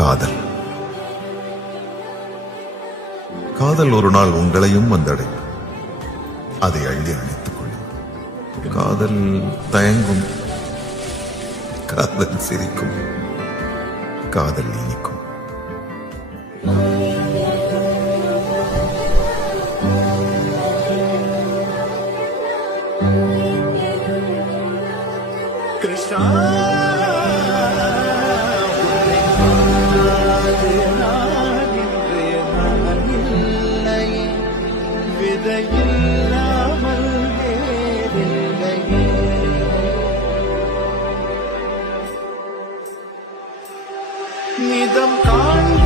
காதல். காதல் ஒரு நாள் உங்களையும் வந்தடையும். அதை அள்ளி அணைத்துக் கொள்ளும். காதல் தயங்கும், காதல் சிரிக்கும், காதல் இனிக்கும். கிருஷ்ணா விதையில்லாமல் வேறில்லையே. நிதம் காண்க